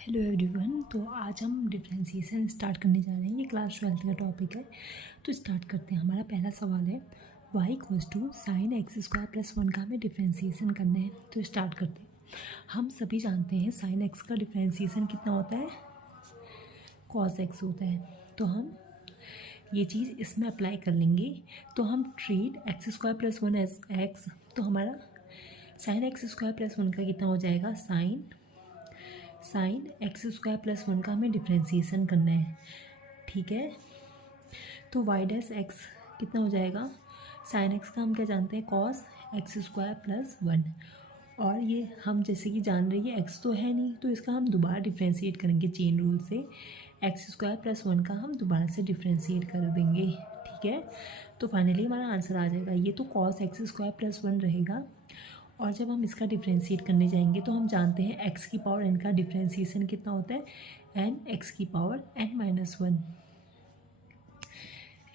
Hello everyone. तो आज हम डिफरेंशिएशन स्टार्ट करने जा रहे हैं। ये क्लास 12th का टॉपिक है। तो स्टार्ट करते हैं। हमारा पहला सवाल है y equals to sine x square plus 1 का हमें डिफरेंशिएशन करना है। तो स्टार्ट करते हैं। हम सभी जानते हैं साइन एक्स का डिफरेंशिएशन कितना होता है, कॉस एक्स होता है। तो हम ये चीज़ इसमें अप्लाई कर लेंगे। तो हम treat x square plus 1 S x. तो हमारा साइन एक्स स्क्वायर प्लस 1 का कितना हो जाएगा, साइन एक्स स्क्वायर प्लस 1 का हमें डिफ्रेंसिएशन करना है। ठीक है। तो वाई डैश एक्स कितना हो जाएगा, साइन एक्स का हम क्या जानते हैं, कॉस एक्स स्क्वायर प्लस 1। और ये हम जैसे कि जान रहे हैं एक्स तो है नहीं, तो इसका हम दोबारा डिफ्रेंशिएट करेंगे चेन रूल से। एक्स स्क्वायर प्लस 1 का हम दोबारा से डिफ्रेंशिएट कर देंगे। ठीक है। तो फाइनली हमारा आंसर आ जाएगा। ये तो कॉस एक्स स्क्वायर प्लस 1 रहेगा। और जब हम इसका डिफ्रेंशिएट करने जाएंगे तो हम जानते हैं एक्स की पावर एन का डिफ्रेंशिएशन कितना होता है, एन एक्स की power n minus 1,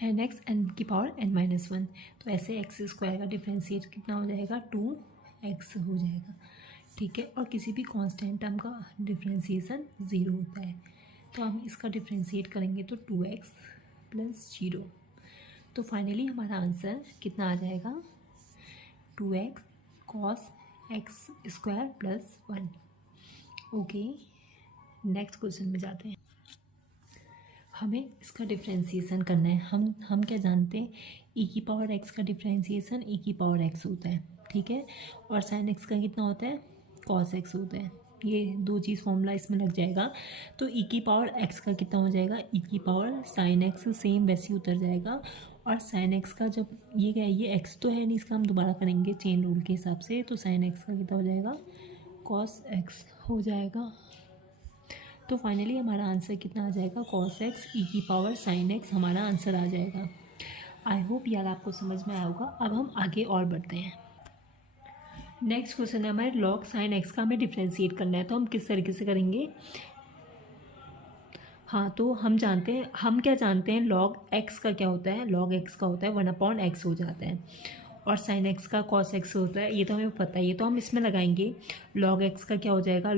n x n की पावर एन माइनस 1। तो ऐसे एक्स स्क्वायर का डिफ्रेंशिएट कितना हो जाएगा, 2x हो जाएगा। ठीक है। और किसी भी कांस्टेंट टर्म का डिफ्रेंशिएशन 0 होता है। तो हम इसका डिफ्रेंशिएट करेंगे तो 2x प्लस 0। तो फाइनली हमारा आंसर कितना आ जाएगा, 2x cos x square plus 1। Okay, next question में जाते हैं। हमें इसका डिफ्रेंशिएशन करना है। हम क्या जानते हैं, e की पावर x का डिफ्रेंशिएशन e की पावर x होता है। ठीक है। और साइन x का कितना होता है, कॉस x होता है। ये दो चीज़ फॉर्मूला इसमें लग जाएगा। तो e की पावर x का कितना हो जाएगा, e की पावर साइन x सेम वैसे ही उतर जाएगा। और साइन एक्स का जब ये क्या है, ये एक्स तो है नहीं, इसका हम दोबारा करेंगे चेन रूल के हिसाब से। तो साइन एक्स का कितना हो जाएगा, कॉस एक्स हो जाएगा। तो फाइनली हमारा आंसर कितना आ जाएगा, कॉस एक्स ई की पावर साइन एक्स हमारा आंसर आ जाएगा। आई होप यार आपको समझ में आया होगा। अब हम आगे और बढ़ते हैं। नेक्स्ट क्वेश्चन है हमारे लॉग साइन एक्स का हमें डिफ्रेंशिएट करना है। तो हम किस तरीके से करेंगे, हाँ तो हम जानते हैं, हम क्या जानते हैं, लॉग एक्स का क्या होता है, लॉग एक्स का होता है 1/x हो जाता है। और साइन एक्स का कॉस एक्स होता है, ये तो हमें पता है। ये तो हम इसमें लगाएंगे। लॉग एक्स का क्या हो जाएगा,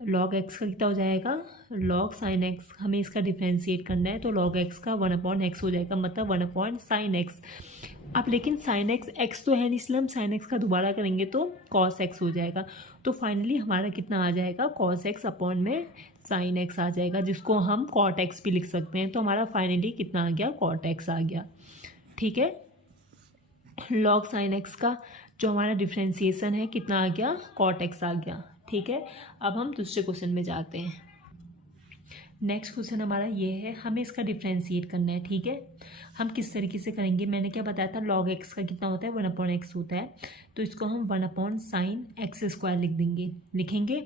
लॉग एक्स का कितना हो जाएगा, लॉग साइन एक्स। हमें इसका डिफ्रेंशिएट करना है तो लॉग एक्स का 1/x हो जाएगा, मतलब 1/sin x। अब लेकिन साइन एक्स तो है नहीं, इसलिए हम साइन एक्स का दोबारा करेंगे तो कॉस एक्स हो जाएगा। तो फाइनली हमारा कितना आ जाएगा, कॉस एक्स अपॉन में साइन एक्स आ जाएगा, जिसको हम कॉट एक्स भी लिख सकते हैं। तो हमारा फाइनली कितना आ गया, कॉट एक्स आ गया। ठीक है। लॉग साइन एक्स का जो हमारा डिफ्रेंशिएशन है कितना आ गया, कॉट एक्स आ गया। ठीक है। अब हम दूसरे क्वेश्चन में जाते हैं। नेक्स्ट क्वेश्चन हमारा ये है, हमें इसका डिफ्रेंशिएट करना है। ठीक है। हम किस तरीके से करेंगे, मैंने क्या बताया था, लॉग एक्स का कितना होता है, 1/x होता है। तो इसको हम 1/sin एक्स स्क्वायर लिखेंगे।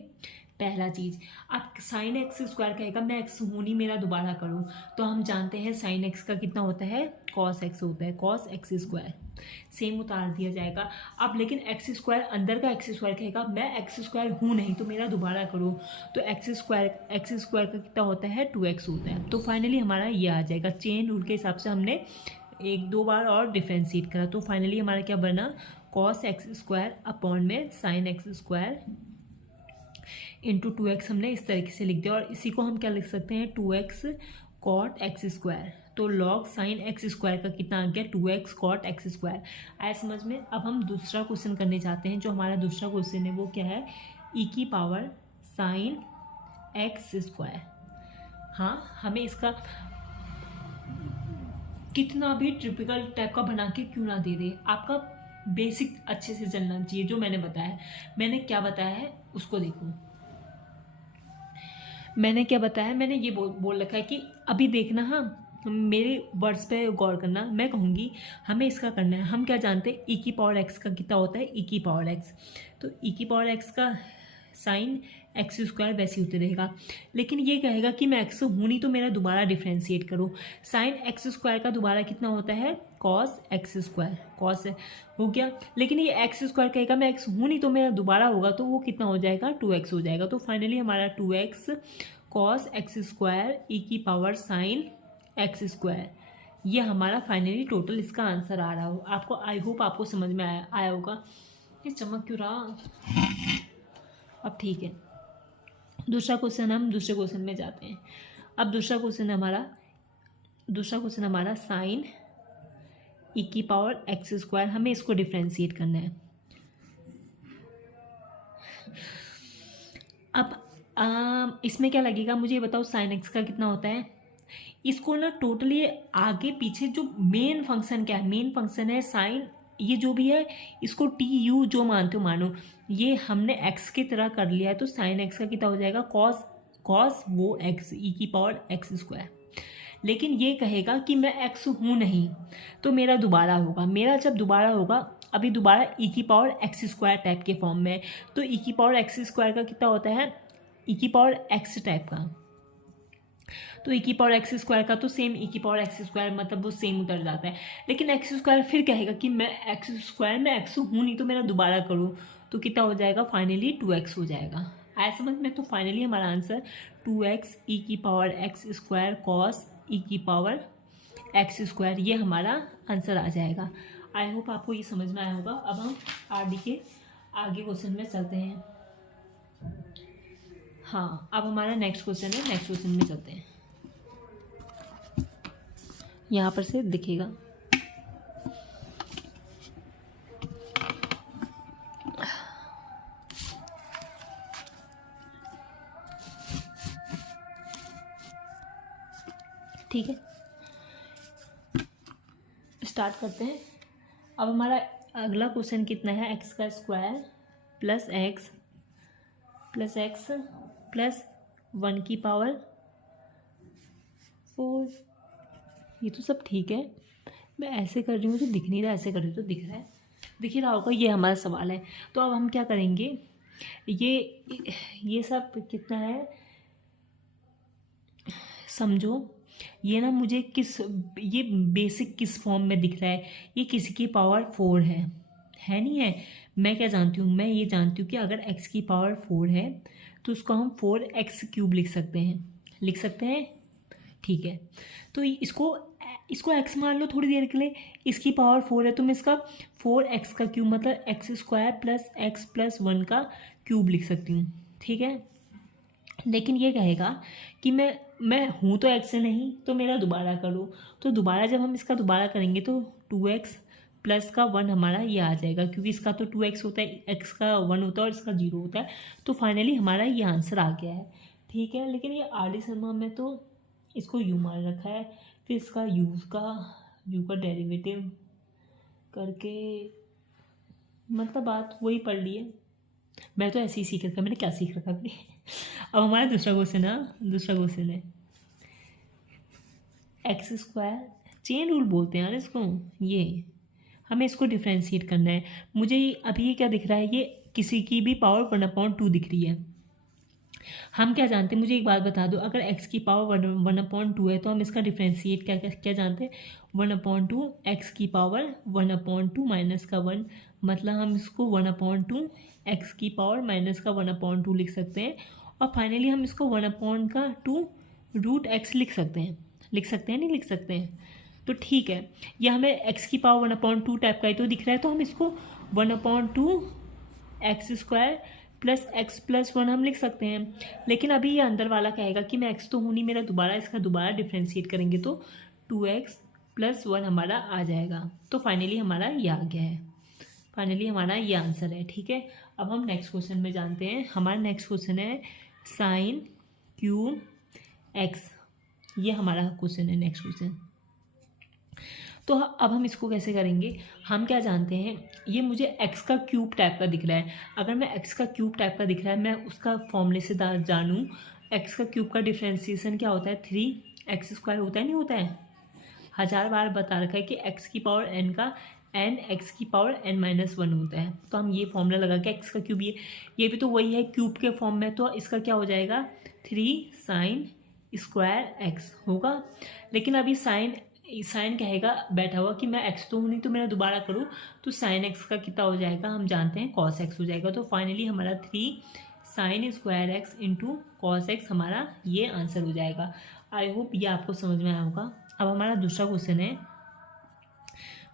पहला चीज़, अब साइन एक्स स्क्वायर कहेगा मैं एक्स हूँ नहीं, मेरा दोबारा करूँ। तो हम जानते हैं साइन एक्स का कितना होता है, कॉस एक्स होता है, कॉस एक्स स्क्वायर सेम उतार दिया जाएगा। अब लेकिन एक्स स्क्वायर, अंदर का एक्स स्क्वायर कहेगा मैं एक्स स्क्वायर हूँ नहीं, तो मेरा दोबारा करो। तो एक्स स्क्वायर का कितना होता है, 2x होता है। तो फाइनली हमारा ये आ जाएगा। चेन रूल के हिसाब से हमने एक दो बार और डिफ्रेंशिएट करा। तो फाइनली हमारा क्या बना, कॉस एक्स स्क्वायर अपॉन में sign x square into 2x हमने इस तरीके से लिख दिया। और इसी को हम क्या लिख सकते हैं, 2x कॉट एक्स स्क्वायर। तो लॉग साइन एक्स स्क्वायर का कितना आ गया, 2x कॉट एक्स स्क्वायर। आया समझ में। अब हम दूसरा क्वेश्चन करने जाते हैं। जो हमारा दूसरा क्वेश्चन है वो क्या है, e की पावर साइन एक्स स्क्वायर। हाँ, हमें इसका कितना भी ट्रिपिकल टाइप का बना के क्यों ना दे दे, आपका बेसिक अच्छे से चलना चाहिए। जो मैंने बताया है, मैंने क्या बताया है उसको देखो। मैंने क्या बताया, मैंने ये बोल रखा है कि अभी देखना, हाँ मेरे वर्ड्स पे गौर करना। मैं कहूँगी हमें इसका करना है। हम क्या जानते हैं, ई की पावर एक्स का कितना होता है, ई की पावर एक्स। तो ई की पावर एक्स का साइन एक्स स्क्वायर वैसे होते रहेगा। लेकिन ये कहेगा कि मैं एक्स हूँ नहीं, तो मेरा दोबारा डिफ्रेंशिएट करो। साइन एक्स स्क्वायर का दोबारा कितना होता है, कॉस एक्स स्क्वायर, कॉस हो गया। लेकिन ये एक्स स्क्वायर कहेगा मैं एक्स हूँ नहीं, तो मेरा दोबारा होगा, तो वो कितना हो जाएगा, 2x हो जाएगा। तो फाइनली हमारा 2x कॉस एक्स स्क्वायर ई की पावर साइन एक्स स्क्वायर, ये हमारा फाइनली टोटल इसका आंसर आ रहा हो। आपको आई होप आपको समझ में आया होगा। ये चमक क्यों रहा, अब ठीक है। दूसरा क्वेश्चन, हम दूसरे क्वेश्चन में जाते हैं। अब दूसरा क्वेश्चन हमारा साइन ई की पावर एक्स स्क्वायर, हमें इसको डिफ्रेंशिएट करना है। अब इसमें क्या लगेगा मुझे बताओ, साइन एक्स का कितना होता है। इसको ना टोटली आगे पीछे जो मेन फंक्शन क्या है, मेन फंक्शन है साइन, ये जो भी है इसको टी यू जो मानते हो मानो, ये हमने एक्स की तरह कर लिया है, तो साइन एक्स का कितना हो जाएगा कॉस वो एक्स ई की पावर एक्स स्क्वायर। लेकिन ये कहेगा कि मैं एक्स हूँ नहीं, तो मेरा दोबारा होगा, मेरा जब दोबारा होगा, अभी दोबारा ई की पावर एक्स स्क्वायर टाइप के फॉर्म में, तो ई की पावर एक्स स्क्वायर का कितना होता है, ई की पावर एक्स टाइप का, तो ई की पावर एक्स स्क्वायर का तो सेम ई की पावर एक्स स्क्वायर, मतलब वो सेम उतर जाता है। लेकिन एक्स स्क्वायर फिर कहेगा कि मैं एक्स स्क्वायर में एक्स हूँ नहीं, तो मेरा दोबारा करूँ, तो कितना हो जाएगा, फाइनली 2x हो जाएगा। आया समझ में। तो फाइनली हमारा आंसर 2x ई की पावर एक्स स्क्वायर कॉस ई की पावर एक्स स्क्वायर, ये हमारा आंसर आ जाएगा। आई होप आपको ये समझ में आया होगा। अब हम आरडी के आगे क्वेश्चन में चलते हैं। हाँ, अब हमारा नेक्स्ट क्वेश्चन है, नेक्स्ट क्वेश्चन में चलते हैं। यहाँ पर से दिखेगा, ठीक है, स्टार्ट करते हैं। अब हमारा अगला क्वेश्चन कितना है, एक्स का स्क्वायर प्लस एक्स प्लस 1 की पावर 4। ये तो सब ठीक है, मैं ऐसे कर रही हूँ तो दिख नहीं रहा, ऐसे कर रही हूँ तो दिख रहा है, दिख ही रहा होगा। ये हमारा सवाल है। तो अब हम क्या करेंगे, ये सब कितना है समझो। ये ना मुझे ये बेसिक किस फॉर्म में दिख रहा है, ये किसी की पावर 4 है नहीं है। मैं क्या जानती हूँ, मैं ये जानती हूँ कि अगर x की पावर 4 है तो उसको हम 4x³ लिख सकते हैं, ठीक है। तो इसको x मान लो थोड़ी देर के लिए, इसकी पावर 4 है तो मैं इसका 4x³ मतलब x² प्लस x प्लस 1 का क्यूब लिख सकती हूँ, ठीक है। लेकिन ये कहेगा कि मैं हूँ तो x से नहीं, तो मेरा दोबारा करो, तो दोबारा जब हम इसका दोबारा करेंगे तो 2x प्लस का 1 हमारा ये आ जाएगा, क्योंकि इसका तो 2x होता है, x का 1 होता है और इसका 0 होता है। तो फाइनली हमारा ये आंसर आ गया है, ठीक है। लेकिन ये आर डी शर्मा में तो इसको u मान रखा है, फिर इसका u का डेरिवेटिव करके, मतलब बात वही पढ़ ली है। मैं तो ऐसे ही सीख रखा, मैंने क्या सीख रखा अभी। अब हमारा दूसरा क्वेश्चन है x², चेन रूल बोलते हैं यार इसको, ये हमें इसको डिफ्रेंशिएट करना है। मुझे अभी ये क्या दिख रहा है, ये किसी की भी पावर 1/2 दिख रही है। हम क्या जानते हैं, मुझे एक बात बता दो, अगर x की पावर 1/2 है तो हम इसका डिफ्रेंशिएट क्या जानते हैं, 1/2 x की पावर 1/2 माइनस का 1, मतलब हम इसको 1/2 x की पावर माइनस का 1/2 लिख सकते हैं। और फाइनली हम इसको 1/2 रूट x लिख सकते हैं, नहीं लिख सकते हैं। तो ठीक है, ये हमें x की पावर 1/2 टाइप का ही तो दिख रहा है, तो हम इसको 1/2 x² प्लस x प्लस 1 हम लिख सकते हैं। लेकिन अभी ये अंदर वाला कहेगा कि मैं x तो हूँ नहीं, मेरा इसका दोबारा डिफ्रेंशिएट करेंगे तो 2x प्लस 1 हमारा आ जाएगा। तो फाइनली हमारा ये आ गया है, फाइनली हमारा ये आंसर है, ठीक है। अब हम नेक्स्ट क्वेश्चन में जानते हैं। हमारा नेक्स्ट क्वेश्चन है साइन क्यूब एक्स, ये हमारा क्वेश्चन है, नेक्स्ट क्वेश्चन। तो अब हम इसको कैसे करेंगे, हम क्या जानते हैं, ये मुझे x का क्यूब टाइप का दिख रहा है। अगर मैं x का क्यूब टाइप का दिख रहा है, मैं उसका फॉर्मूले से जानूँ, x का क्यूब का डिफ्रेंशिएशन क्या होता है, 3x² होता है, नहीं होता है, 1000 बार बता रखा है कि x की पावर n का n x की पावर n-1 होता है। तो हम ये फॉर्मूला लगा के x का क्यूब, ये भी तो वही है क्यूब के फॉर्म में, तो इसका क्या हो जाएगा 3 sin स्क्वायर x होगा। लेकिन अभी साइन कहेगा बैठा हुआ कि मैं x तो हूँ नहीं, तो मेरा दोबारा करूँ तो sin x का कितना हो जाएगा, हम जानते हैं cos x हो जाएगा। तो फाइनली हमारा 3 sin square x into cos x हमारा ये आंसर हो जाएगा। आई होप ये आपको समझ में आया होगा। अब हमारा दूसरा क्वेश्चन है,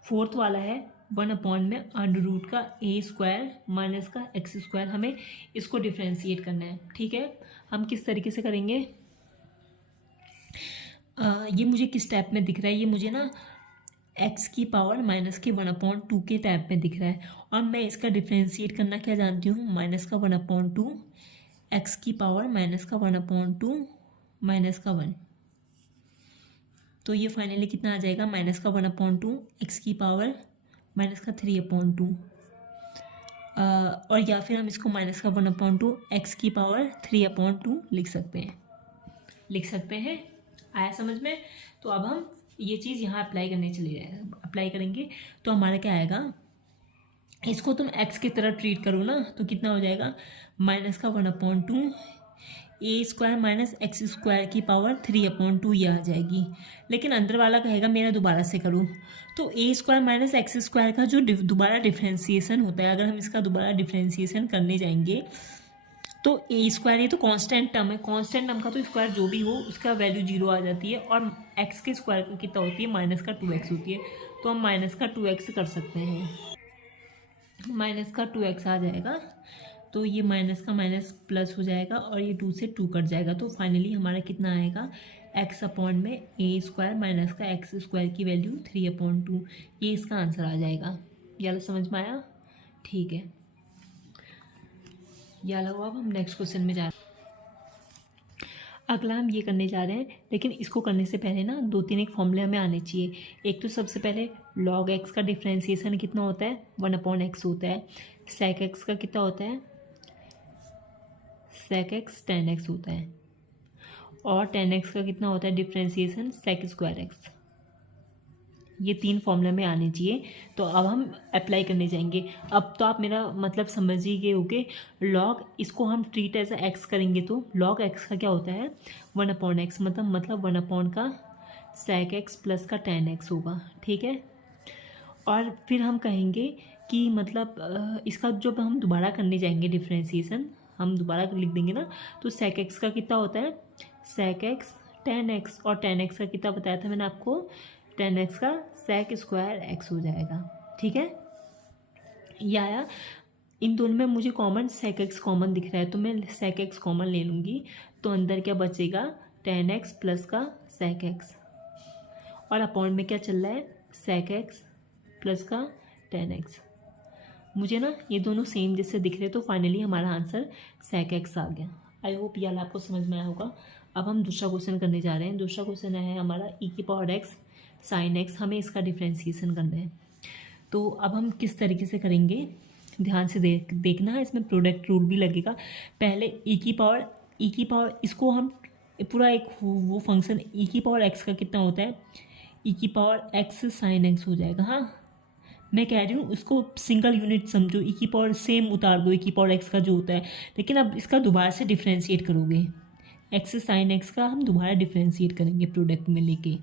फोर्थ वाला है वन अपॉन में अंडर रूट का ए स्क्वायर माइनस का एक्स स्क्वायर, हमें इसको डिफ्रेंशिएट करना है। ठीक है, हम किस तरीके से करेंगे, ये मुझे किस टाइप में दिख रहा है, ये मुझे ना एक्स की पावर माइनस के 1/2 के टाइप में दिख रहा है, और मैं इसका डिफ्रेंशिएट करना क्या जानती हूँ, माइनस का 1/2 एक्स की पावर माइनस का 1/2 माइनस का 1। तो ये फाइनली कितना आ जाएगा, माइनस का 1/2 एक्स की पावर माइनस का 3/2, और या फिर हम इसको माइनस का 1/2 एक्स की पावर 3/2 लिख सकते हैं। आया समझ में। तो अब हम ये चीज़ यहाँ अप्लाई करेंगे तो हमारा क्या आएगा, इसको तुम एक्स की तरह ट्रीट करो ना, तो कितना हो जाएगा, माइनस का 1/2 ए स्क्वायर माइनस एक्स स्क्वायर की पावर 3/2 ये आ जाएगी। लेकिन अंदर वाला कहेगा मेरा दोबारा से करो, तो ए स्क्वायर माइनस एक्स स्क्वायर का जो दोबारा डिफ्रेंशिएशन होता है, अगर हम इसका दोबारा डिफ्रेंशिएशन करने जाएंगे तो ए स्क्वायर, ये तो कांस्टेंट टर्म है, कांस्टेंट टर्म का तो स्क्वायर जो भी हो उसका वैल्यू 0 आ जाती है, और एक्स के स्क्वायर का कितना होती है, माइनस का 2x होती है। तो हम माइनस का 2x कर सकते हैं, माइनस का 2x आ जाएगा, तो ये माइनस का माइनस प्लस हो जाएगा और ये 2 से 2 कट जाएगा। तो फाइनली हमारा कितना आएगा, एक्स अपॉन में ए स्क्वायर माइनस का एक्स स्क्वायर की वैल्यू 3/2, ये इसका आंसर आ जाएगा। ये समझ में आया, ठीक है। या लो अब हम नेक्स्ट क्वेश्चन में जा रहे हैं। अगला हम ये करने जा रहे हैं, लेकिन इसको करने से पहले ना 2-3 एक फॉर्मूले हमें आने चाहिए। एक तो सबसे पहले log x का डिफ्रेंशिएशन कितना होता है, 1/x होता है। sec x का कितना होता है, sec x tan x होता है। और tan x का कितना होता है डिफ्रेंशिएशन, sec स्क्वायर x। ये 3 फॉर्मूला में आने चाहिए। तो अब हम अप्लाई करने जाएंगे। अब तो आप मेरा मतलब समझ ही गए होगे, लॉग इसको हम ट्रीट एज एक्स करेंगे तो लॉग एक्स का क्या होता है, 1/x, मतलब 1 का sec x प्लस का tan x होगा। ठीक है, और फिर हम कहेंगे कि मतलब इसका जब हम दोबारा करने जाएंगे डिफ्रेंशिएशन, हम दोबारा लिख देंगे ना, तो sec x का कितना होता है, sec x tan x, और tan x का कितना बताया था मैंने आपको, tan x का sec स्क्वायर x हो जाएगा। ठीक है, ये आया। इन दोनों में मुझे कॉमन sec x कॉमन दिख रहा है, तो मैं sec x कॉमन ले लूँगी, तो अंदर क्या बचेगा, tan x प्लस का sec x, और अपॉन में क्या चल रहा है, sec x प्लस का tan x। मुझे ना ये दोनों सेम जैसे दिख रहे, तो फाइनली हमारा आंसर sec x आ गया। आई होप ये आपको समझ में आया होगा। अब हम दूसरा क्वेश्चन करने जा रहे हैं। दूसरा क्वेश्चन है हमारा e की पावर x sin x, हमें इसका डिफ्रेंशिएशन करना है। तो अब हम किस तरीके से करेंगे, ध्यान से देखना है, इसमें प्रोडक्ट रूल भी लगेगा। पहले e की पावर इसको हम पूरा एक वो फंक्शन e की पावर x का कितना होता है, e की पावर x sin x हो जाएगा। हाँ, मैं कह रही हूँ उसको सिंगल यूनिट समझो, e की पावर सेम उतार दो e की पावर x का जो होता है, लेकिन अब इसका दोबारा से डिफ्रेंशिएट करोगे, x sin x का हम दोबारा डिफ्रेंशिएट करेंगे प्रोडक्ट में लेके,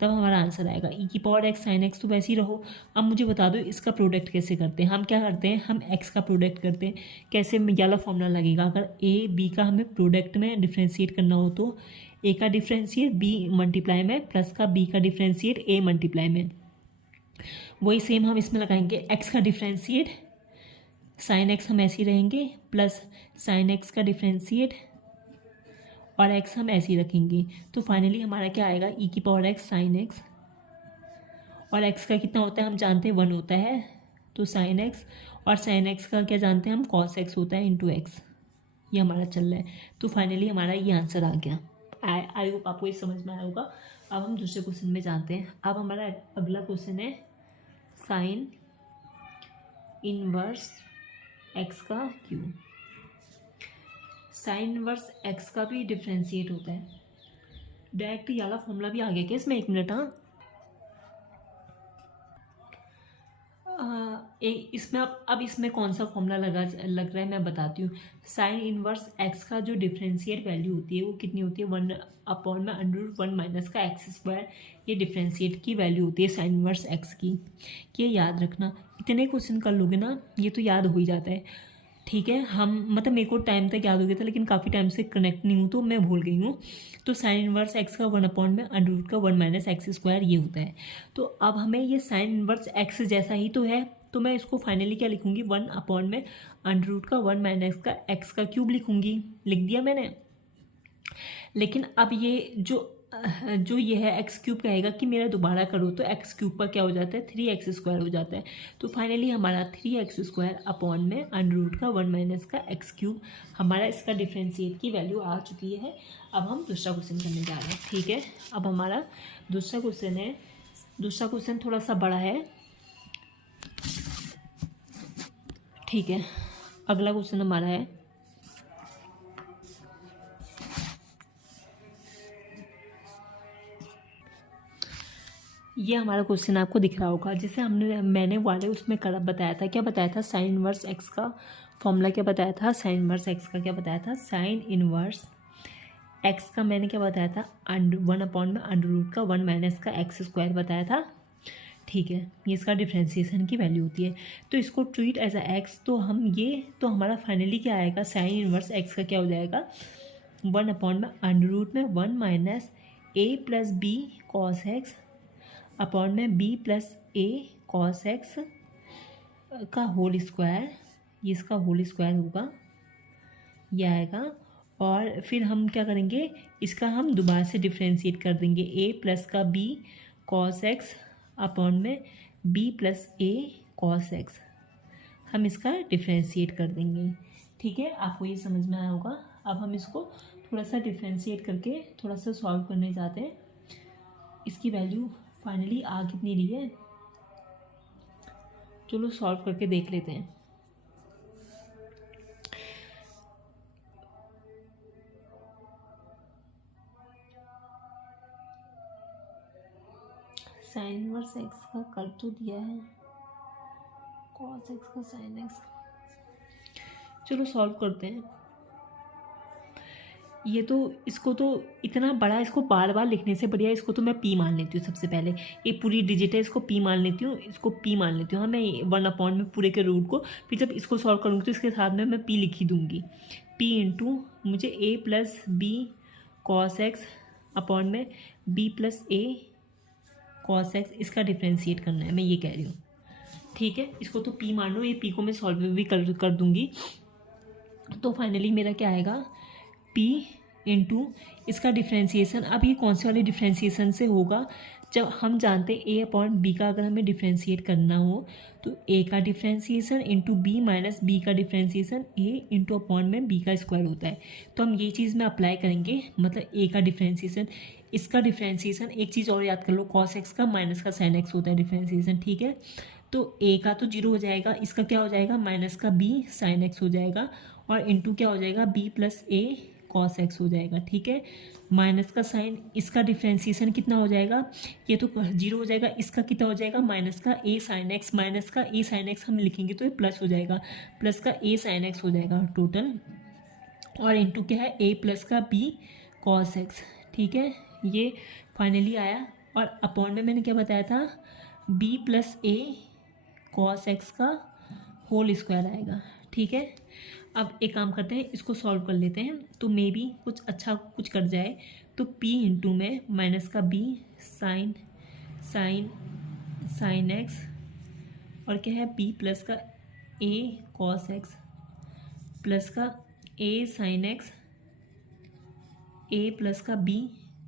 तब हमारा आंसर आएगा। e की पावर x sin x तो वैसे ही रहो। अब मुझे बता दो इसका प्रोडक्ट कैसे करते हैं। हम क्या करते हैं, हम x का प्रोडक्ट करते हैं। कैसे, वाला फॉर्मूला लगेगा, अगर a b का हमें प्रोडक्ट में डिफ्रेंशिएट करना हो तो a का डिफ्रेंशिएट b मल्टीप्लाई में प्लस का b का डिफ्रेंशिएट a मल्टीप्लाई में। वही सेम हम इसमें लगाएंगे, x का डिफ्रेंशिएट sin x हम ऐसे ही रहेंगे, प्लस sin x का डिफ्रेंशिएट और x हम ऐसे ही रखेंगे। तो फाइनली हमारा क्या आएगा, e की पावर x sin x, और x का कितना होता है हम जानते हैं 1 होता है, तो sin x, और sin x का क्या जानते हैं हम cos x होता है इंटू x। ये हमारा चल रहा है। तो फाइनली हमारा ये आंसर आ गया। आई होप आपको ये समझ में आया होगा। अब हम दूसरे क्वेश्चन में जाते हैं। अब हमारा अगला क्वेश्चन है साइन इनवर्स x का क्यूब। साइन इनवर्स x का भी डिफ्रेंशिएट होता है। डायरेक्ट ये वाला फॉर्मूला भी आ गया क्या इसमें, 1 मिनट। हाँ, इसमें अब इसमें कौन सा फॉर्मूला लग रहा है मैं बताती हूँ। साइन इनवर्स x का जो डिफ्रेंशिएट वैल्यू होती है वो कितनी होती है, 1/√1 माइनस का एक्स स्क्वायर। ये डिफ्रेंशिएट की वैल्यू होती है साइन इनवर्स x की। ये याद रखना, इतने क्वेश्चन कर लोगे ना, ये तो याद हो ही जाता है। ठीक है, हम मतलब मेरे को टाइम तक याद हो गया था, लेकिन काफ़ी टाइम से कनेक्ट नहीं हूँ तो मैं भूल गई हूँ। तो साइन इनवर्स एक्स का 1 में अंडर रूट का 1 माइनस एक्स स्क्वायर ये होता है। तो अब हमें ये साइन इनवर्स एक्स जैसा ही तो है, तो मैं इसको फाइनली क्या लिखूँगी, 1 में अंडर रूट का 1 माइनस का एक्स का क्यूब लिखूँगी। लिख दिया मैंने। लेकिन अब ये जो ये है एक्स क्यूब कहेगा कि मेरा दोबारा करो, तो एक्स क्यूब का क्या हो जाता है, 3x स्क्वायर हो जाता है। तो फाइनली हमारा 3x स्क्वायर अपॉन में अंडर रूट का 1 माइनस का एक्स क्यूब, हमारा इसका डिफ्रेंशिएट की वैल्यू आ चुकी है। अब हम दूसरा क्वेश्चन करने जा रहे हैं। ठीक है, अब हमारा दूसरा क्वेश्चन है, दूसरा क्वेश्चन थोड़ा सा बड़ा है। ठीक है, अगला क्वेश्चन हमारा है, ये हमारा क्वेश्चन आपको दिख रहा होगा, जैसे मैंने वाले उसमें कर बताया था, क्या बताया था, साइन इनवर्स एक्स का फॉर्मूला क्या बताया था, साइन इनवर्स एक्स का क्या बताया था, साइन इनवर्स एक्स का मैंने क्या बताया था, 1 में अंडर रूट का 1 माइनस का एक्स स्क्वायर बताया था। ठीक है, ये इसका डिफ्रेंसिएशन की वैल्यू होती है। तो इसको ट्रीट एज अ एक्स, तो हम ये तो हमारा फाइनली क्या आएगा, साइन इनवर्स एक्स का क्या हो जाएगा, 1 में अंडर रूट में 1 minus a plus b cos x upon में b plus a cos x का होल स्क्वायर, ये इसका होल स्क्वायर होगा, ये आएगा। और फिर हम क्या करेंगे, इसका हम दोबारा से डिफ्रेंशिएट कर देंगे, a प्लस का b कॉस एक्स अपॉन में b plus a cos x, हम इसका डिफ्रेंशिएट कर देंगे। ठीक है, आपको ये समझ में आया होगा। अब हम इसको थोड़ा सा डिफ्रेंशिएट करके थोड़ा सा सॉल्व करने जाते हैं। इसकी वैल्यू फाइनली आ कितनी रही है, चलो सॉल्व करके देख लेते हैं। साइन इनवर्स एक्स का कर तो दिया है, कॉस एक्स का साइन एक्स, चलो सॉल्व करते हैं। ये तो इसको तो इतना बड़ा, इसको बार बार लिखने से बढ़िया इसको तो मैं पी मान लेती हूँ। सबसे पहले ये पूरी डिजिट है, इसको पी मान लेती हूँ, इसको पी मान लेती हूँ। हाँ, मैं 1 में पूरे के रूट को, फिर जब इसको सॉल्व करूँगी तो इसके साथ में मैं पी लिख ही दूँगी। पी इंटू मुझे a plus b cos x upon में b plus a cos x, इसका डिफ्रेंशिएट करना है, मैं ये कह रही हूँ। ठीक है, इसको तो पी मान लो, ये पी को मैं सॉल्व भी कर दूँगी। तो फाइनली मेरा क्या आएगा, पी इंटू इसका डिफ्रेंसिएशन। अब ये कौन से वाले डिफ्रेंसिएशन से होगा, जब हम जानते हैं ए अपॉन बी का अगर हमें डिफ्रेंशिएट करना हो तो ए का differentiation into b minus b का डिफ्रेंसिएशन ए इंटू अपॉन में बी का स्क्वायर होता है। तो हम ये चीज़ में अप्लाई करेंगे, मतलब ए का डिफ्रेंसिएशन, इसका डिफ्रेंसिएशन, एक चीज़ और याद कर लो, कॉस एक्स का माइनस का साइन एक्स होता है डिफ्रेंसिएशन। ठीक है, तो ए का तो 0 हो जाएगा, इसका क्या हो जाएगा, माइनस का बी साइन एक्स हो जाएगा, और इंटू क्या हो जाएगा, B plus a cos x हो जाएगा। ठीक है, माइनस का साइन, इसका डिफ्रेंसिएशन कितना हो जाएगा, ये तो 0 हो जाएगा, इसका कितना हो जाएगा, माइनस का ए साइन एक्स, माइनस का ए साइन एक्स हम लिखेंगे तो ये प्लस हो जाएगा, प्लस का ए साइन एक्स हो जाएगा टोटल, और इंटू क्या है, ए प्लस का बी कॉस एक्स। ठीक है, ये फाइनली आया, और अपॉन में मैंने क्या बताया था, B plus a cos x का होल स्क्वायर आएगा। ठीक है, अब एक काम करते हैं, इसको सॉल्व कर लेते हैं, तो मे बी कुछ अच्छा कुछ कर जाए। तो p इंटू में माइनस का b sine sine sine x, और क्या है, b प्लस का a कॉस एक्स प्लस का a sine x, a plus का b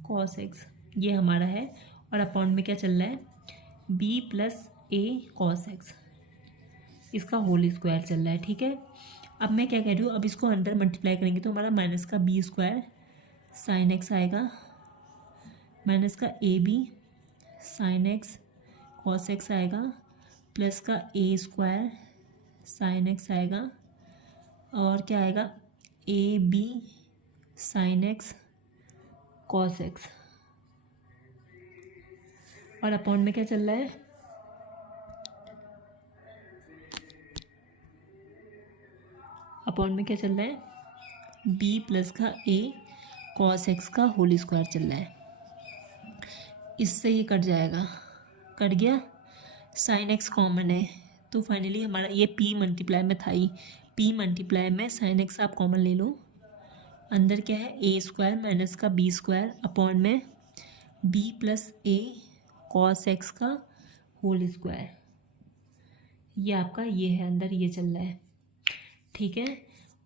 कॉस एक्स, ये हमारा है। और अपॉन में क्या चल रहा है, b plus a cos x, इसका होल स्क्वायर चल रहा है। ठीक है, अब मैं क्या कह रही हूँ, अब इसको अंदर मल्टीप्लाई करेंगे तो हमारा माइनस का बी स्क्वायर साइन एक्स आएगा, माइनस का a b sine x cos x आएगा, प्लस का ए स्क्वायर साइन एक्स आएगा, और क्या आएगा, a b sine x cos x, और अपॉन में क्या चल रहा है, अपॉन में क्या चल रहा है, b प्लस का a कॉस एक्स का होल स्क्वायर चल रहा है। इससे ये कट जाएगा, कट गया, साइन एक्स कॉमन है, तो फाइनली हमारा ये p मल्टीप्लाई में था ही, पी मल्टीप्लाई में साइन एक्स आप कॉमन ले लो, अंदर क्या है ए स्क्वायर माइनस का बी स्क्वायर अपॉन में b plus a cos x का होल स्क्वायर। ये आपका ये है, अंदर ये चल रहा है, ठीक है।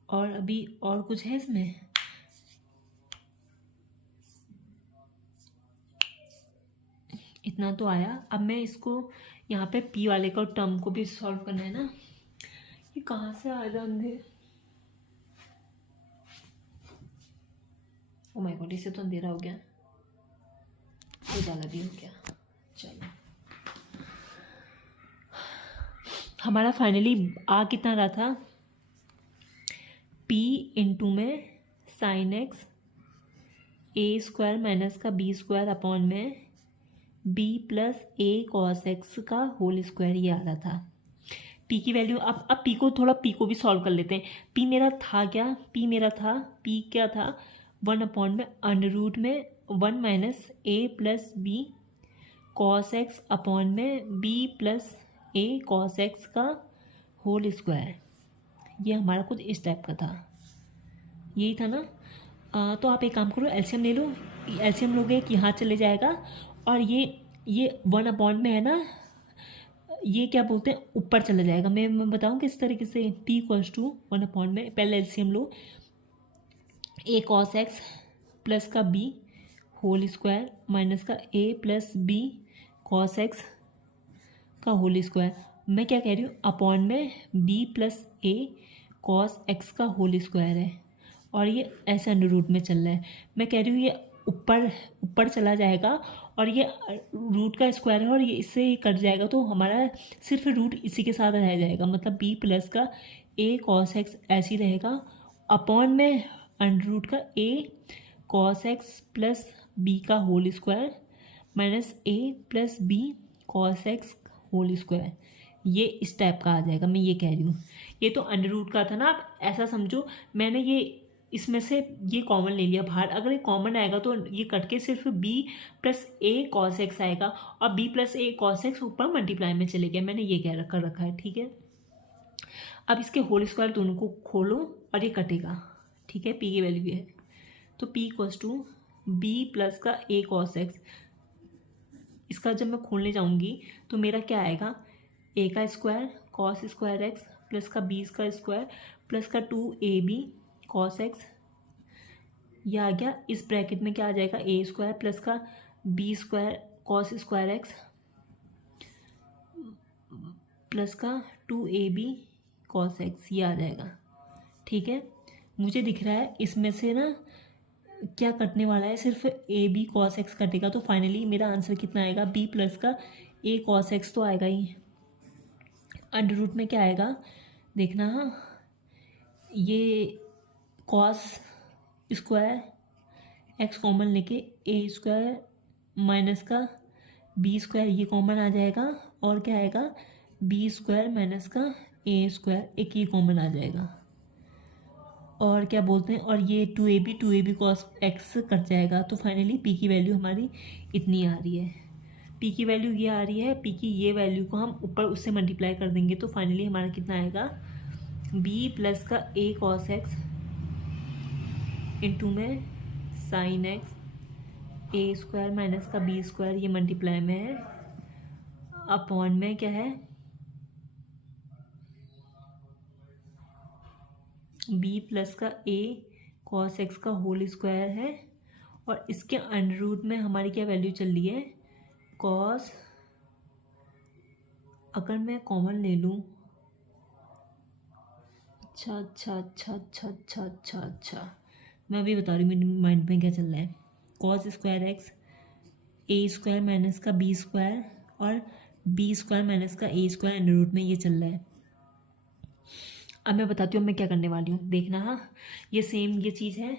और अभी और कुछ है इसमें, इतना तो आया। अब मैं इसको यहाँ पे पी वाले का टर्म को भी सॉल्व करना है ना। ये कहाँ से आ रहा अंधेर, ओ माय गॉड, इससे तो अंधेरा हो गया, उजाला भी हो गया। चलो, हमारा फाइनली आ कितना रहा था, पी इंटू में साइन एक्स ए स्क्वायर माइनस का बी स्क्वायर अपॉन में b plus a cos x का होल स्क्वायर, ये आ रहा था। पी की वैल्यू अब पी को थोड़ा, पी को भी सॉल्व कर लेते हैं। पी मेरा था क्या, पी क्या था 1 अपॉन में अंडर रूट में 1 minus a plus b cos x upon में b plus a cos x का होल स्क्वायर। ये हमारा कुछ इस टाइप का था, यही था ना। तो आप एक काम करो, एलसीएम ले लो। एलसीएम लोगे कि यहाँ चले जाएगा, और ये 1 अपॉन में है ना, ये क्या बोलते हैं ऊपर चला जाएगा। मैं बताऊँ किस तरीके से, p इक्वल्स टू 1 अपॉन में, पहले LCM low, a cos x plus का b होल स्क्वायर माइनस का a plus b cos x का होल स्क्वायर। मैं क्या कह रही हूँ, अपॉन में b plus a cos x का होल स्क्वायर है, और ये ऐसे अंडर रूट में चल रहा है। मैं कह रही हूँ ये ऊपर चला जाएगा, और ये रूट का स्क्वायर है, और ये इससे कट जाएगा, तो हमारा सिर्फ रूट इसी के साथ रह जाएगा। मतलब बी प्लस का ए कॉस एक्स ऐसे ही रहेगा, अपॉन में अंडर रूट का a cos x plus b का whole square minus a plus b cos x whole square. ये इस टाइप का आ जाएगा, मैं ये कह रही हूँ। ये तो अंडर रूट का था ना, आप ऐसा समझो मैंने ये इसमें से ये कॉमन ले लिया बाहर। अगर ये कॉमन आएगा तो ये कट के सिर्फ b plus a cos x आएगा, और b plus a cos x ऊपर मल्टीप्लाई में चले गया। मैंने ये कह रखा है, ठीक है। अब इसके होल स्क्वायर दोनों को खोलो और ये कटेगा, ठीक है। p की वैल्यू ये है, तो p equals to b plus का a कॉस एक्स। इसका जब मैं खोलने जाऊँगी तो मेरा क्या आएगा, a का square cos square x plus का b का स्क्वायर प्लस का 2ab कॉस एक्स, यह आ गया। इस ब्रैकेट में क्या आ जाएगा, ए स्क्वायर प्लस का b square cos square x plus का 2ab कॉस एक्स, ये आ जाएगा, ठीक है। मुझे दिख रहा है इसमें से ना क्या कटने वाला है, सिर्फ ए बी कॉस एक्स कटेगा। तो फाइनली मेरा आंसर कितना आएगा, बी प्लस का ए कॉस एक्स तो आएगा ही। अंडर रूट में क्या आएगा देखना, हाँ, ये कॉस स्क्वायर एक्स कॉमन लेके ए स्क्वायर माइनस का बी स्क्वायर ये कॉमन आ जाएगा, और क्या आएगा बी स्क्वायर माइनस का ए स्क्वायर, एक ये कॉमन आ जाएगा, और क्या बोलते हैं, और ये 2ab कॉस एक्स कट जाएगा। तो फाइनली पी की वैल्यू हमारी इतनी आ रही है, पी की वैल्यू ये आ रही है। पी की ये वैल्यू को हम ऊपर उससे मल्टीप्लाई कर देंगे, तो फाइनली हमारा कितना आएगा, बी प्लस का ए कॉस एक्स इंटू में साइन एक्स ए स्क्वायर माइनस का बी स्क्वायर, ये मल्टीप्लाई में है, अपॉन में क्या है बी प्लस का ए कॉस एक्स का होल स्क्वायर है, और इसके अंडर रूट में हमारी क्या वैल्यू चल रही है, कॉस, अगर मैं कॉमन ले लूँ, अच्छा, मैं अभी बता रही हूँ मेरे माइंड में क्या चल रहा है। कॉस स्क्वायर एक्स ए स्क्वायर माइनस का बी स्क्वायर और बी स्क्वायर माइनस का ए स्क्वायर अंडर रूट में ये चल रहा है। अब मैं बताती हूँ मैं क्या करने वाली हूँ, देखना। हाँ, ये सेम ये चीज़ है,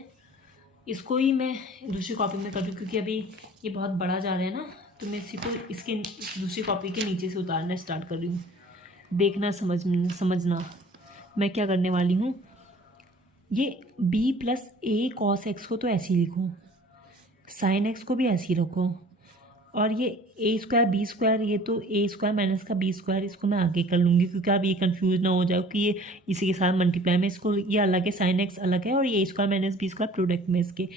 इसको ही मैं दूसरी कॉपी में कर दूँ, क्योंकि अभी ये बहुत बड़ा जा रहा है ना, तो मैं इसी को इसके दूसरी कॉपी के नीचे से उतारना स्टार्ट कर रही हूँ। देखना, समझना मैं क्या करने वाली हूँ। ये b plus a cos x को तो ऐसे ही लिखो, साइन एक्स को भी ऐसे ही रखो, और ये ए स्क्वायर बी स्क्वायर, ये तो ए स्क्वायर माइनस का बी स्क्वायर, इसको मैं आगे कर लूँगी क्योंकि आप ये कंफ्यूज ना हो जाओ कि ये इसी के साथ मल्टीप्लाई में, इसको ये अलग है, साइन एक्स अलग है और ये a square minus b square product में इसके।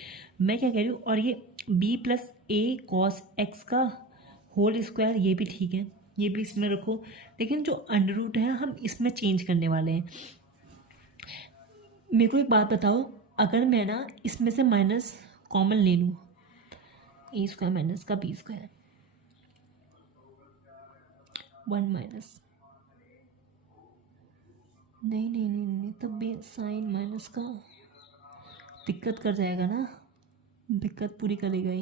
मैं क्या कह रही हूँ, और ये b plus a cos x का होल स्क्वायर, ये भी ठीक है, ये भी इसमें रखो। लेकिन जो अंडर रूट है हम इसमें चेंज करने वाले हैं। मेरे को एक बात बताओ, अगर मैं ना इसमें से माइनस कॉमन ले लूँ, ए स्क्वायर माइनस का बी स्क्वायर, 1 माइनस, नहीं नहीं नहीं नहीं, तब भी साइन माइनस का दिक्कत कर जाएगा ना, दिक्कत पूरी करेगा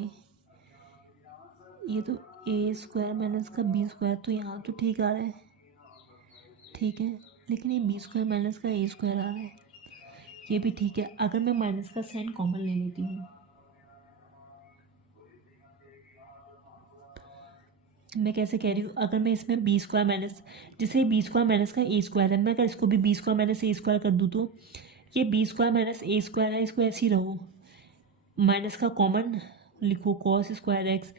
ये तो ए स्क्वायर माइनस का बी स्क्वायर तो यहाँ तो ठीक आ रहा है, ठीक है, लेकिन ये बी स्क्वायर माइनस का ए स्क्वायर आ रहा है, ये भी ठीक है। अगर मैं माइनस का साइन कॉमन ले लेती हूँ, मैं कैसे कह रही हूँ, अगर मैं इसमें बी स्क्वायर माइनस, जैसे बी स्क्वायर माइनस का ए स्क्वायर है, मैं अगर इसको भी बी स्क्वायर माइनस ए स्क्वायर कर दूँ तो ये बी स्क्वायर माइनस ए स्क्वायर है, इसको ऐसे ही रहो, माइनस का कॉमन लिखो कॉस स्क्वायर एक्स।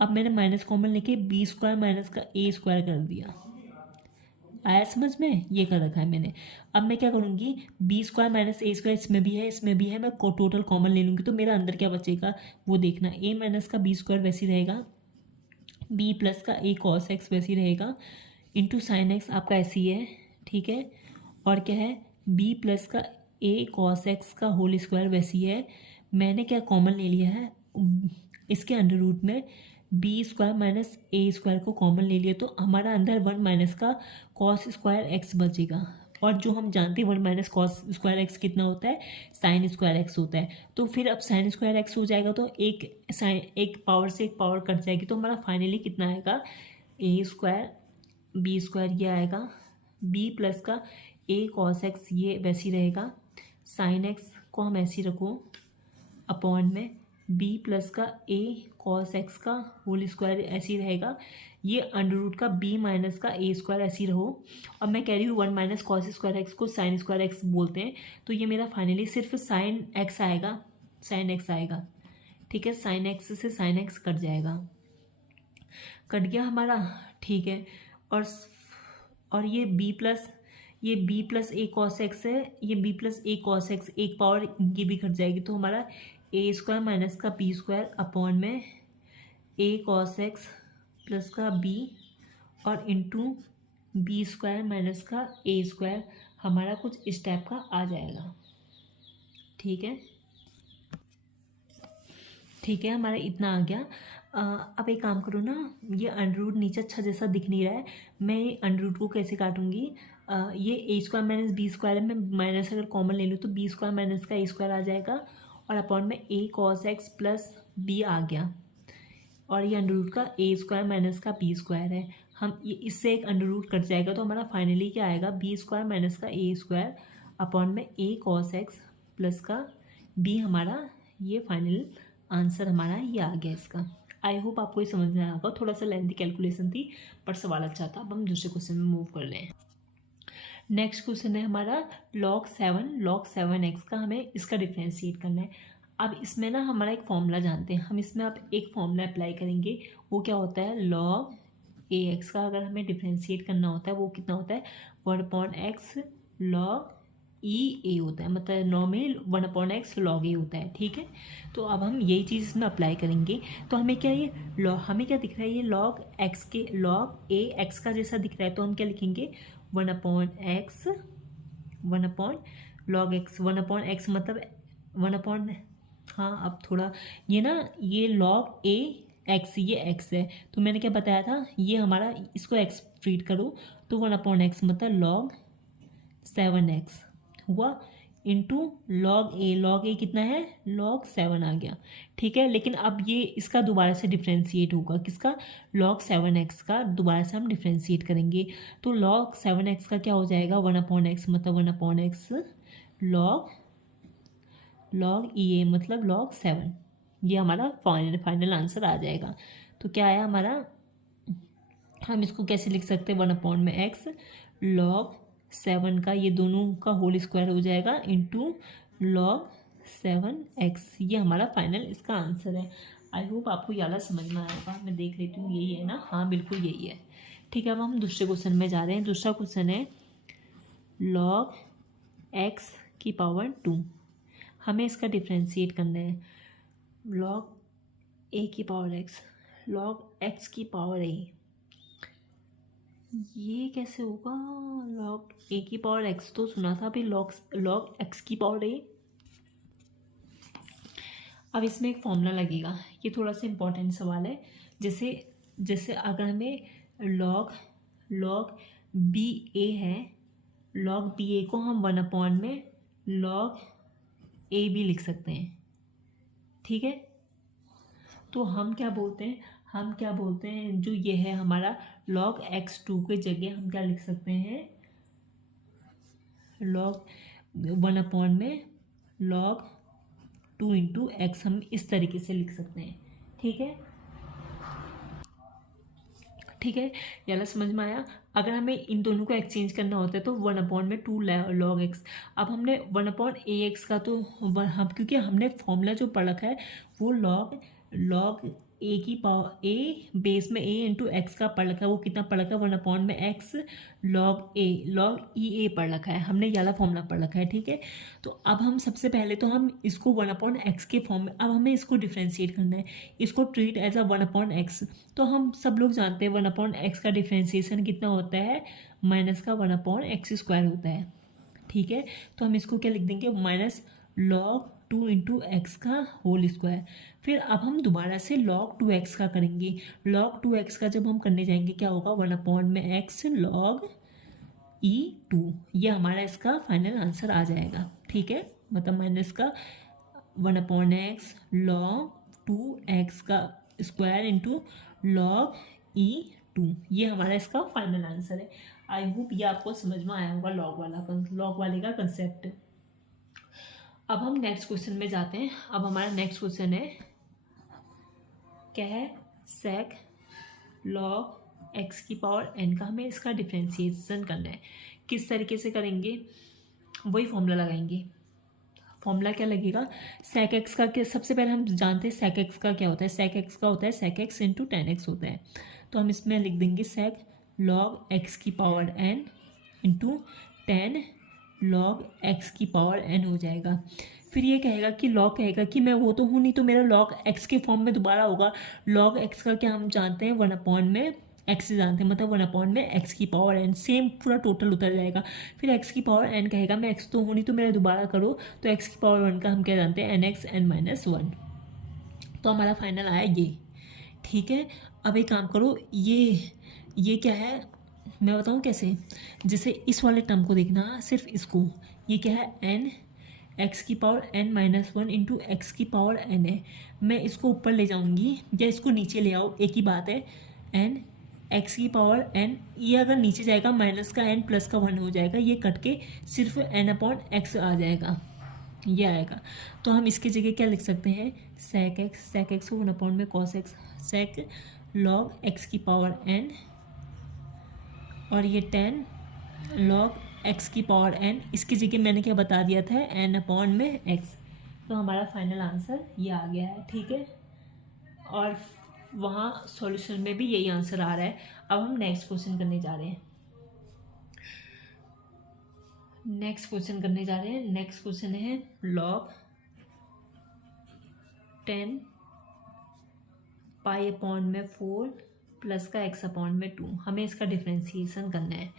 अब मैंने माइनस कॉमन लेके बी स्क्वायर माइनस का ए स्क्वायर कर दिया, आया समझ में, ये कर रखा है मैंने। अब मैं क्या करूँगी, बी स्क्वायर माइनस ए स्क्वायर इसमें भी है, इसमें भी है, मैं टोटल कॉमन ले लूँगी, तो मेरा अंदर क्या बचेगा वो देखना, ए माइनस का बी स्क्वायर वैसे ही रहेगा, बी प्लस का ए कॉस एक्स वैसे ही रहेगा, इंटू साइन एक्स आपका ऐसे ही है, ठीक है, और क्या है, बी प्लस का ए कॉस एक्स का होल स्क्वायर वैसे ही है। मैंने क्या कॉमन ले लिया है, इसके अंडर रूट में बी स्क्वायर माइनस ए स्क्वायर को कॉमन ले लिया, तो हमारा अंदर 1 माइनस का कॉस स्क्वायर एक्स बचेगा, और जो हम जानते हैं 1 माइनस कॉस स्क्वायर एक्स कितना होता है, साइन स्क्वायर एक्स होता है। तो फिर अब साइन स्क्वायर एक्स हो जाएगा तो एक साइन, एक पावर से एक पावर कट जाएगी, तो हमारा फाइनली कितना आएगा, ए स्क्वायर बी स्क्वायर ये आएगा, बी प्लस का ए कॉस एक्स ये वैसे ही रहेगा, साइन एक्स को हम ऐसे ही रखो अपॉन में बी प्लस का ए कॉस एक्स का होल स्क्वायर ऐसे ही रहेगा, ये अंडर रूट का बी माइनस का ए स्क्वायर ऐसे ही रहो। अब मैं कह रही हूँ 1 माइनस कॉस स्क्वायर एक्स को साइन स्क्वायर एक्स बोलते हैं, तो ये मेरा फाइनली सिर्फ साइन एक्स आएगा, साइन एक्स आएगा, ठीक है, साइन एक्स से साइन एक्स कट जाएगा, कट गया हमारा, ठीक है। और ये b plus a cos x है, ये b plus a cos x, एक पावर ये भी कट जाएगी, तो हमारा ए स्क्वायर माइनस का बी स्क्वायर अपॉन में ए कॉस एक्स प्लस का बी और इंटू बी स्क्वायर माइनस का ए स्क्वायर, हमारा कुछ इस टाइप का आ जाएगा, ठीक है, ठीक है, हमारा इतना आ गया। अब एक काम करो ना, ये अंडर रूट नीचे अच्छा जैसा दिख नहीं रहा है, मैं ये अंडर रूट को कैसे काटूंगी, ये a square minus b square है, मैं माइनस अगर कॉमन ले लूँ तो बी स्क्वायर माइनस का ए स्क्वायर आ जाएगा, और अपॉन में ए कॉस एक्स प्लस बी आ गया, और ये अंडर रूट का ए स्क्वायर माइनस का बी स्क्वायर है, हम ये इससे एक अंडर रूट कट जाएगा, तो हमारा फाइनली क्या आएगा, बी स्क्वायर माइनस का ए स्क्वायर अपॉन में ए कॉस एक्स प्लस का बी, हमारा ये फाइनल आंसर हमारा ये आ गया इसका। आई होप आपको ये समझ में आया होगा, थोड़ा सा लेंथी कैलकुलेशन थी पर सवाल अच्छा था। अब हम दूसरे क्वेश्चन में मूव कर लें। नेक्स्ट क्वेश्चन है हमारा log 7 एक्स का, हमें इसका डिफ्रेंशिएट करना है। अब इसमें ना हमारा एक फॉर्मूला जानते हैं हम, इसमें आप एक फॉर्मूला अप्लाई करेंगे, वो क्या होता है, log ए एक्स का अगर हमें डिफ्रेंशिएट करना होता है वो कितना होता है, 1/x log ई ए होता है, मतलब नॉर्मल 1/x log ए होता है, ठीक है। तो अब हम यही चीज़ इसमें अप्लाई करेंगे, तो हमें क्या ये हमें क्या दिख रहा है, ये log एक्स के log ए एक्स का जैसा दिख रहा है, तो हम क्या लिखेंगे 1/x 1/log x 1/x मतलब 1 हाँ, अब थोड़ा ये ना, ये log ए एक्स, ये एक्स है, तो मैंने क्या बताया था, ये हमारा इसको एक्स ट्रीट करो, तो 1/x मतलब log 7x हुआ, इंटू log ए कितना है, log 7 आ गया, ठीक है। लेकिन अब ये इसका दोबारा से डिफ्रेंशिएट होगा, किसका, log 7x का दोबारा से हम डिफ्रेंशिएट करेंगे, तो log 7x का क्या हो जाएगा, 1/x मतलब 1/x log ई ए मतलब log 7, ये हमारा फाइनल आंसर आ जाएगा। तो क्या आया हमारा, हम इसको कैसे लिख सकते हैं, 1/x log 7 का ये दोनों का होल स्क्वायर हो जाएगा, इंटू log 7x, ये हमारा फाइनल इसका आंसर है। आई होप आपको ये वाला समझ में आया होगा। मैं देख लेती हूँ, यही है ना? हाँ बिल्कुल यही है। ठीक है, अब हम दूसरे क्वेश्चन में जा रहे हैं। दूसरा क्वेश्चन है log x की पावर 2। हमें इसका डिफ्रेंशिएट करना है। log a की पावर x, log x की पावर a, ये कैसे होगा? log a की पावर x तो सुना था, अभी log x की पावर a। अब इसमें एक फॉर्मूला लगेगा, ये थोड़ा सा इम्पोर्टेंट सवाल है। जैसे जैसे अगर हमें log बी ए है, log बी ए को हम 1 में log ए भी लिख सकते हैं। ठीक है, तो हम क्या बोलते हैं, जो ये है हमारा log x2 के जगह हम क्या लिख सकते हैं, log 1 में log 2 इंटू एक्स, हम इस तरीके से लिख सकते हैं। ठीक है, ठीक है, याला समझ में आया? अगर हमें इन दोनों को एक्सचेंज करना होता है तो 1 में 2 log x। अब हमने 1/ax का तो हम, क्योंकि हमने फॉर्मूला जो पढ़ रखा है वो log a की पावर a बेस में a इंटू एक्स का पढ़ रखा है। वो कितना पढ़ रखा है? 1 में x log e a पढ़ रखा है हमने, ये वाला फॉर्मूला पढ़ रखा है। ठीक है, तो अब हम सबसे पहले तो हम इसको 1/x के फॉर्म में, अब हमें इसको डिफ्रेंशिएट करना है, इसको ट्रीट एज अ 1/x। तो हम सब लोग जानते हैं 1/x का डिफ्रेंशिएशन कितना होता है, माइनस का 1/x² होता है। ठीक है, तो हम इसको क्या लिख देंगे, माइनस log 2 इंटू एक्स का होल स्क्वायर। फिर अब हम दोबारा से log 2x का करेंगे। log 2x का जब हम करने जाएंगे क्या होगा, 1 में x log e2, ये हमारा इसका फाइनल आंसर आ जाएगा। ठीक है, मतलब माइनस का 1/x log 2x का स्क्वायर इंटू log e2, ये हमारा इसका फाइनल आंसर है। आई होप ये आपको समझ में आया होगा लॉग वाले का कंसेप्ट। अब हम नेक्स्ट क्वेश्चन में जाते हैं। अब हमारा नेक्स्ट क्वेश्चन है, क्या है, sec log x की पावर n का हमें इसका डिफ्रेंशिएशन करना है। किस तरीके से करेंगे, वही फॉर्मूला लगाएंगे। फॉर्मूला क्या लगेगा, sec x का, क्या सबसे पहले हम जानते हैं sec x का क्या होता है, sec x का होता है sec x into tan x होता है। तो हम इसमें लिख देंगे sec log x की power n into tan log x की पावर n हो जाएगा। फिर ये कहेगा कि log कहेगा कि मैं वो तो हूँ नहीं, तो मेरा log x के फॉर्म में दोबारा होगा। log x का क्या हम जानते हैं, 1 में x जानते हैं, मतलब 1 में x की पावर n, सेम पूरा टोटल उतर जाएगा। फिर x की पावर n कहेगा, मैं x तो हूँ नहीं तो मेरा दोबारा करो, तो x की पावर 1 का हम क्या जानते हैं, nx n-1। तो हमारा फाइनल आया ये। ठीक है, अब एक काम करो, ये क्या है मैं बताऊँ कैसे, जैसे इस वाले टर्म को देखना, सिर्फ इसको, ये क्या है, n x की पावर n-1 इंटू एक्स की पावर n है। मैं इसको ऊपर ले जाऊंगी या इसको नीचे ले आओ, एक ही बात है। n x की पावर n, ये अगर नीचे जाएगा माइनस का n प्लस का 1 हो जाएगा, ये कट के सिर्फ n/x आ जाएगा, ये आएगा। तो हम इसकी जगह क्या लिख सकते हैं, sec x को 1 में cos x, sec log x की पावर n, और ये tan log x की पावर n, इसकी जगह मैंने क्या बता दिया था, n में x। तो हमारा फाइनल आंसर ये आ गया है। ठीक है, और वहाँ सॉल्यूशन में भी यही आंसर आ रहा है। अब हम नेक्स्ट क्वेश्चन करने जा रहे हैं। नेक्स्ट क्वेश्चन है log 10 π/4 प्लस का x/2। हमें इसका डिफ्रेंशिएशन करना है।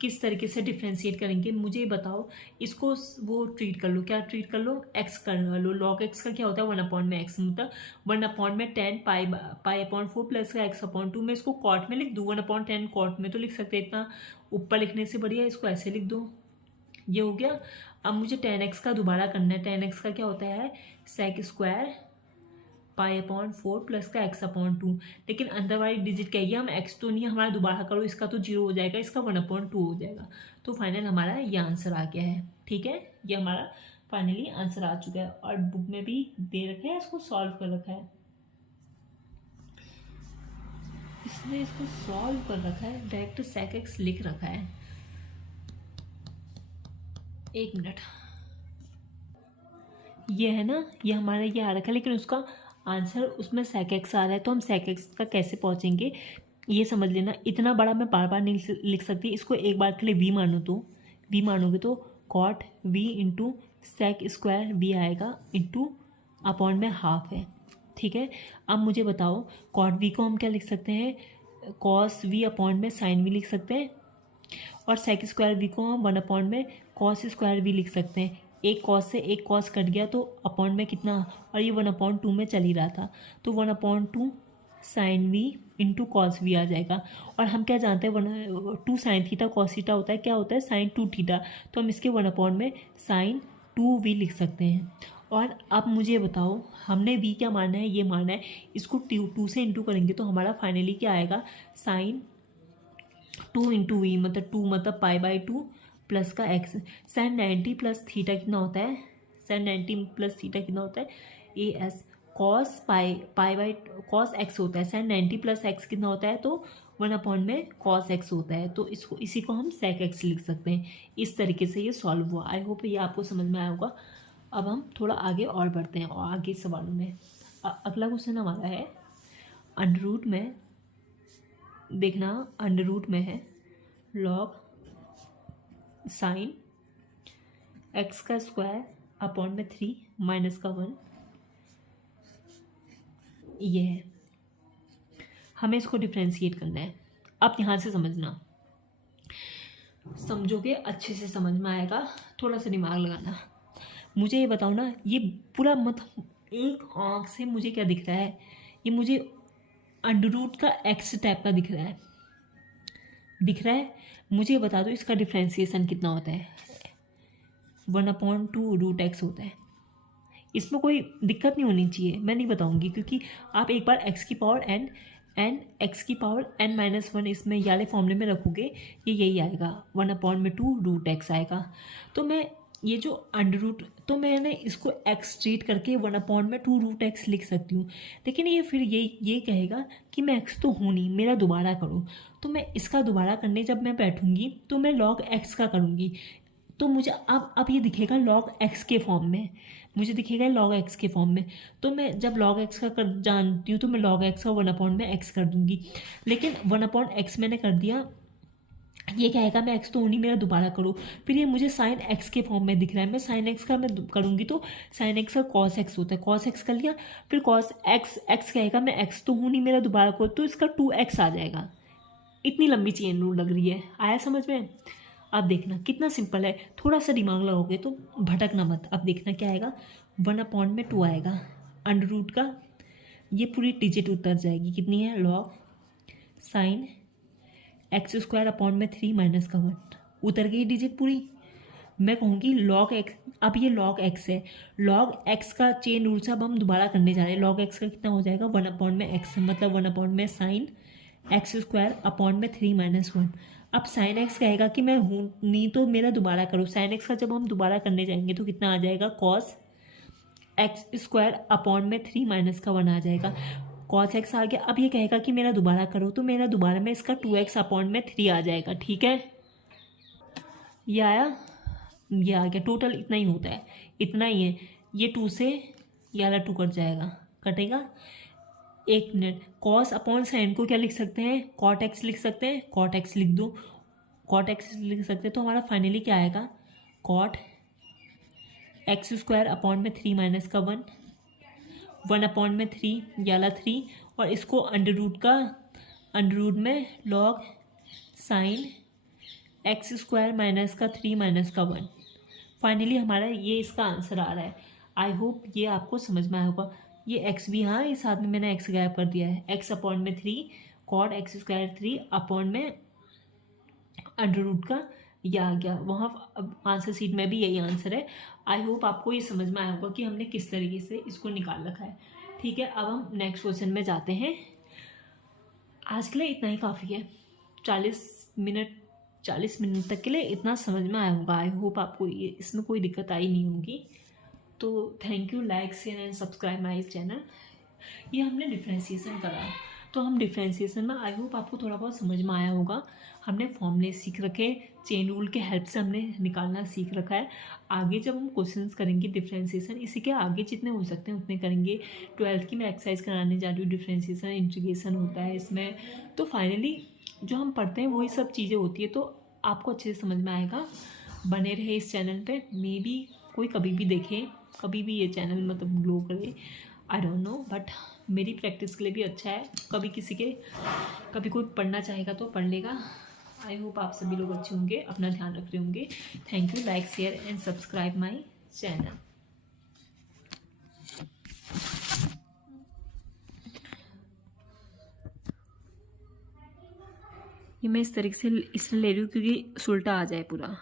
किस तरीके से डिफ्रेंशिएट करेंगे मुझे बताओ। इसको वो ट्रीट कर लो, क्या ट्रीट कर लो, x कर लो। log x का क्या होता है, 1 में x, मतलब 1 में 10 π/4 प्लस का x/2। मैं इसको कॉट में लिख दूँ, 1/10 कॉट में तो लिख सकते हैं, इतना ऊपर लिखने से बढ़िया इसको ऐसे लिख दो, ये हो गया। अब मुझे tan x का दोबारा करना है। tan x का क्या होता है, sec स्क्वायर π/4 प्लस का x/2। लेकिन अंदर वाली डिजिट क्या है, हम x तो नहीं, हमारा दोबारा करो, इसका तो 0 हो जाएगा, इसका 1/2 हो जाएगा। तो फाइनल हमारा ये आंसर आ गया है। ठीक है, ये हमारा फाइनली आंसर आ चुका है, और बुक में भी दे रखा है, इसको सॉल्व कर रखा है, इसने इसको सॉल्व कर रखा है, डायरेक्ट sec x लिख रखा है। एक मिनट, ये है ना, ये हमारा ये आ रखा है, लेकिन उसका आंसर उसमें sec x आ रहा है, तो हम sec x का कैसे पहुँचेंगे ये समझ लेना। इतना बड़ा मैं बार बार नहीं लिख सकती, इसको एक बार के लिए v मानो, तो v मानोगे तो cot v into sec square v आएगा इंटू अपॉन में हाफ है। ठीक है, अब मुझे बताओ cot v को हम क्या लिख सकते हैं, cos v अपॉन में sin v लिख सकते हैं, और sec स्क्वायर v को हम 1 में cos स्क्वायर v लिख सकते हैं। एक cos से एक cos कट गया तो अपॉन में कितना, और ये 1/2 में चल ही रहा था, तो 1/2 sin v into cos v आ जाएगा। और हम क्या जानते हैं 2 sin थीटा cos थीटा होता है, क्या होता है sin 2 थीटा, तो हम इसके 1 में sin 2v लिख सकते हैं। और अब मुझे बताओ हमने v क्या माना है, ये माना है, इसको 2 से इंटू करेंगे तो हमारा फाइनली क्या आएगा sin 2 इंटू वी, मतलब 2 मतलब π/2 प्लस का x। sin 90 प्लस थीटा कितना होता है, sin 90 प्लस थीटा कितना होता है A S cos cos x होता है। sin 90 प्लस एक्स कितना होता है, तो 1 में cos x होता है, तो इसको इसी को हम sec x लिख सकते हैं। इस तरीके से ये सॉल्व हुआ। आई होप ये आपको समझ में आया होगा। अब हम थोड़ा आगे और बढ़ते हैं और आगे सवालों में। अगला क्वेश्चन हमारा है अंडर रूट में, देखना अंडर रूट में है log साइन x का स्क्वायर अपॉन में 3 माइनस का 1, ये है। हमें इसको डिफ्रेंशिएट करना है। अब यहाँ से समझना, समझोगे अच्छे से समझ में आएगा, थोड़ा सा दिमाग लगाना। मुझे ये बताओ ना, ये पूरा मतलब एक आँख से मुझे क्या दिख रहा है, ये मुझे अंडर रूट का एक्स टाइप का दिख रहा है। मुझे बता दो इसका डिफ्रेंशिएशन कितना होता है। 1/2 रूट एक्स होता है। इसमें कोई दिक्कत नहीं होनी चाहिए, मैं नहीं बताऊंगी, क्योंकि आप एक बार x की पावर n x की पावर n-1 इसमें याले फॉर्मूले में रखोगे, ये यही आएगा 1/2 रूट एक्स आएगा। तो मैं ये जो अंडर रूट, तो मैंने इसको x ट्रीट करके 1/2 रूट एक्स लिख सकती हूँ, लेकिन ये फिर ये कहेगा कि मैं x तो हूँ नहीं, मेरा दोबारा करो। तो मैं इसका दोबारा करने जब मैं बैठूंगी तो मैं log x का करूँगी, तो मुझे अब ये दिखेगा log x के फॉर्म में, मुझे दिखेगा log x के फॉर्म में। तो मैं जब log x का कर जानती हूँ तो मैं log x का 1 में x कर दूंगी, लेकिन 1/x मैंने कर दिया, ये कहेगा मैं x तो होनी, मेरा दोबारा करो। फिर ये मुझे sin x के फॉर्म में दिख रहा है, मैं sin x का मैं करूँगी तो sin x का cos x होता है, cos x कर लिया, फिर cos x कहेगा मैं x तो हूँ नहीं, मेरा दोबारा करो, तो इसका 2x आ जाएगा। इतनी लंबी चेन रूल लग रही है, आया समझ में। अब देखना कितना सिंपल है, थोड़ा सा दिमाग लगाओगे तो भटकना मत। अब देखना क्या आएगा, 1/2 आएगा अंडर रूट का, ये पूरी डिजिट उतर जाएगी, कितनी है log sine x square upon में 3 माइनस का 1, उतर गई डिजिट पूरी। मैं कहूँगी log x, अब ये log x है, log x का चेन रूल से अब हम दोबारा करने जा रहे हैं। log x का कितना हो जाएगा 1/x, मतलब 1 में साइन x स्क्वायर अपॉन में 3 माइनस 1। अब साइन एक्स कहेगा कि मैं हूँ नहीं, तो मेरा दोबारा करो। साइन एक्स का जब हम दोबारा करने जाएंगे तो कितना आ जाएगा कॉस एक्स स्क्वायर अपॉन में 3 माइनस का 1 आ जाएगा। कॉस एक्स आ गया, अब ये कहेगा कि मेरा दोबारा करो, तो मेरा दोबारा में इसका 2x अपॉन में 3 आ जाएगा। ठीक है, ये आया, ये आ गया। टोटल इतना ही होता है, इतना ही है। ये 2 से ये वाला 2 कट जाएगा, कटेगा। एक मिनट, कॉस अपॉन साइन को क्या लिख सकते हैं, कॉट एक्स लिख सकते हैं, कॉट एक्स लिख दो, कॉट एक्स लिख सकते हैं। तो हमारा फाइनली क्या आएगा, कॉट एक्स स्क्वायर अपॉन में 3 माइनस का 1 अपॉन में 3 याला 3, और इसको अंडर रूट में log sign x square minus का 3 माइनस का 1। फाइनली हमारा ये इसका आंसर आ रहा है। आई होप ये आपको समझ में आया होगा। ये एक्स भी, हाँ इस साथ में मैंने एक्स गायब कर दिया है, एक्स अपॉन में 3 कॉट एक्स स्क्वायर 3 अपॉन में अंडर रूट का ये आ गया। वहाँ आंसर सीट में भी यही आंसर है। आई होप आपको ये समझ में आया होगा कि हमने किस तरीके से इसको निकाल रखा है। ठीक है, अब हम नेक्स्ट क्वेश्चन में जाते हैं। आज के लिए इतना ही काफ़ी है, 40 मिनट तक के लिए इतना समझ में आया होगा। आई होप आपको ये इसमें कोई दिक्कत आई नहीं होगी। तो thank you, like share and subscribe my channel. ये हमने डिफ्रेंशिएशन करा, तो हम डिफ्रेंशिएशन में आई होप आपको थोड़ा बहुत समझ में आया होगा। हमने फॉर्मूले सीख रखे, चेन रूल के हेल्प से हमने निकालना सीख रखा है। आगे जब हम क्वेश्चंस करेंगे डिफ्रेंशिएशन, इसी के आगे जितने हो सकते हैं उतने करेंगे। 12th की मैं एक्सरसाइज कराने जा रही हूँ, डिफ्रेंशिएशन इंटीग्रेशन होता है इसमें। तो फाइनली जो हम पढ़ते हैं वही सब चीज़ें होती है, तो आपको अच्छे से समझ में आएगा। बने रहे इस चैनल पे, मे बी कोई कभी भी देखे, कभी भी ये चैनल मतलब ग्लो करे, आई डोंट नो, बट मेरी प्रैक्टिस के लिए भी अच्छा है। कभी कोई पढ़ना चाहेगा तो पढ़ लेगा। आई होप आप सभी लोग अच्छे होंगे, अपना ध्यान रख रहे होंगे। Thank you. Like share and subscribe my channel. ये मैं इस तरीके से इसलिए ले रही हूँ क्योंकि सुलटा आ जाए पूरा।